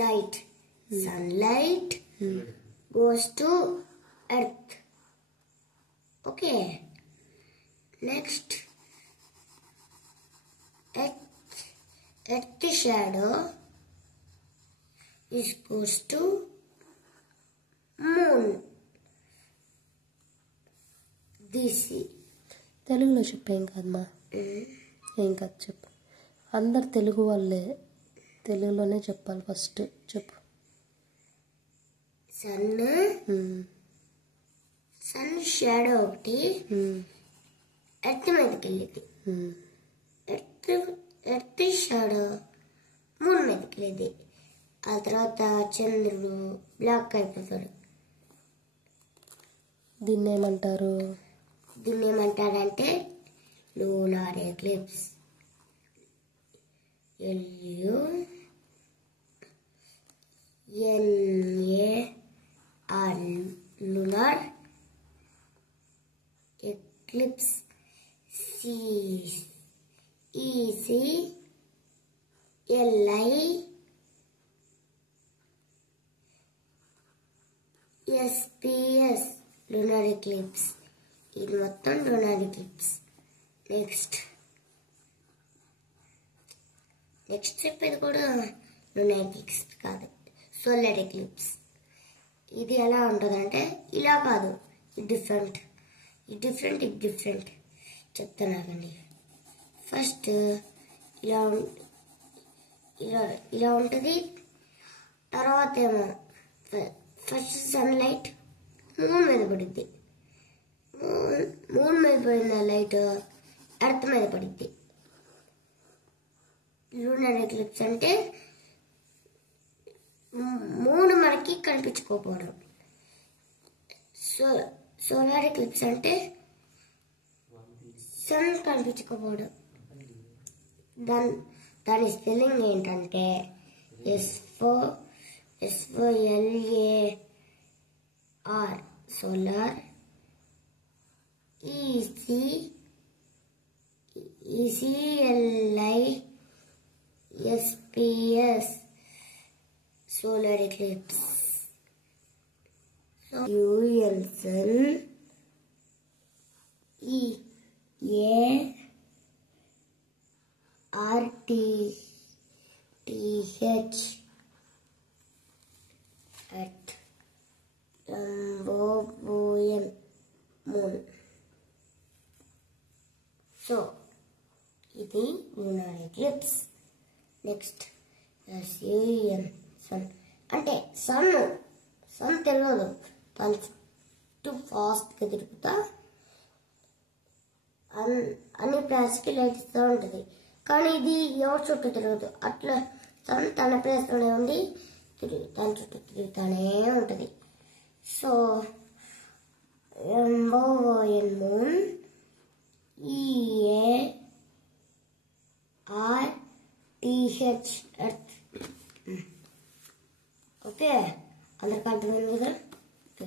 light. Sunlight goes to earth. Okay. Next, earth shadow goes to moon. This తెలుగులో చెప్పు. ఏం కాదమ్మా, ఏం కాదు చెప్పు. అందరు తెలుగు వాళ్ళే, తెలుగులోనే చెప్పాలి. ఫస్ట్ చెప్పు. సన్ షాడో ఒకటి ఎర్త్ మీదకి వెళ్ళింది. ఎర్త్ షాడో మూన్ మీదకి వెళ్ళింది. ఆ తర్వాత చంద్రుడు బ్లాక్ అయిపోతాడు. దీన్ని ఏమంటారంటే lunar eclipse. LUNAR lunar eclipse. CECLISPS lunar eclipse. ఇది మొత్తం lunar eclipse. నెక్స్ట్ చెప్పేది కూడా lunar eclipse కాదు, సోలార్ ఎక్లిప్స్. ఇది ఎలా ఉంటుందంటే ఇలా కాదు, ఇది డిఫరెంట్ చెప్తానండి. ఫస్ట్ ఇలా ఉంటుంది. తర్వాత ఏమో ఫస్ట్ సన్లైట్ మూన్ మీద పడుద్ది. మూన్ మీద పడిన లైట్ ఎర్త్ మీద పడుద్ది. లూనర్ ఎక్లిప్స్ అంటే మూన్ మనకి కనిపించుకోకపోవడం. సోలార్ ఎక్లిప్స్ అంటే సన్ కనిపించుకోకపోవడం. దాని స్పెల్లింగ్ ఏంటంటే SOLAR solar, ECLISPS solar eclipse. So sun EARTH at moon. So ఇది lunar eclipse. నెక్స్ట్ సన్ అంటే సన్ తెలియదు, తను చుట్టూ ఫాస్ట్గా తిరుగుతా అన్ని ప్లేస్కి లైట్ ఇస్తూ ఉంటుంది. కానీ ఇది ఎవరి చుట్టూ తిరగదు. అట్లా సన్ తన ప్లేస్లోనే ఉండి తన చుట్టూ తిరుగుతూనే ఉంటుంది. So moon EARTH earth. Okay, అందరికి అర్థమైంది కదా? ఓకే.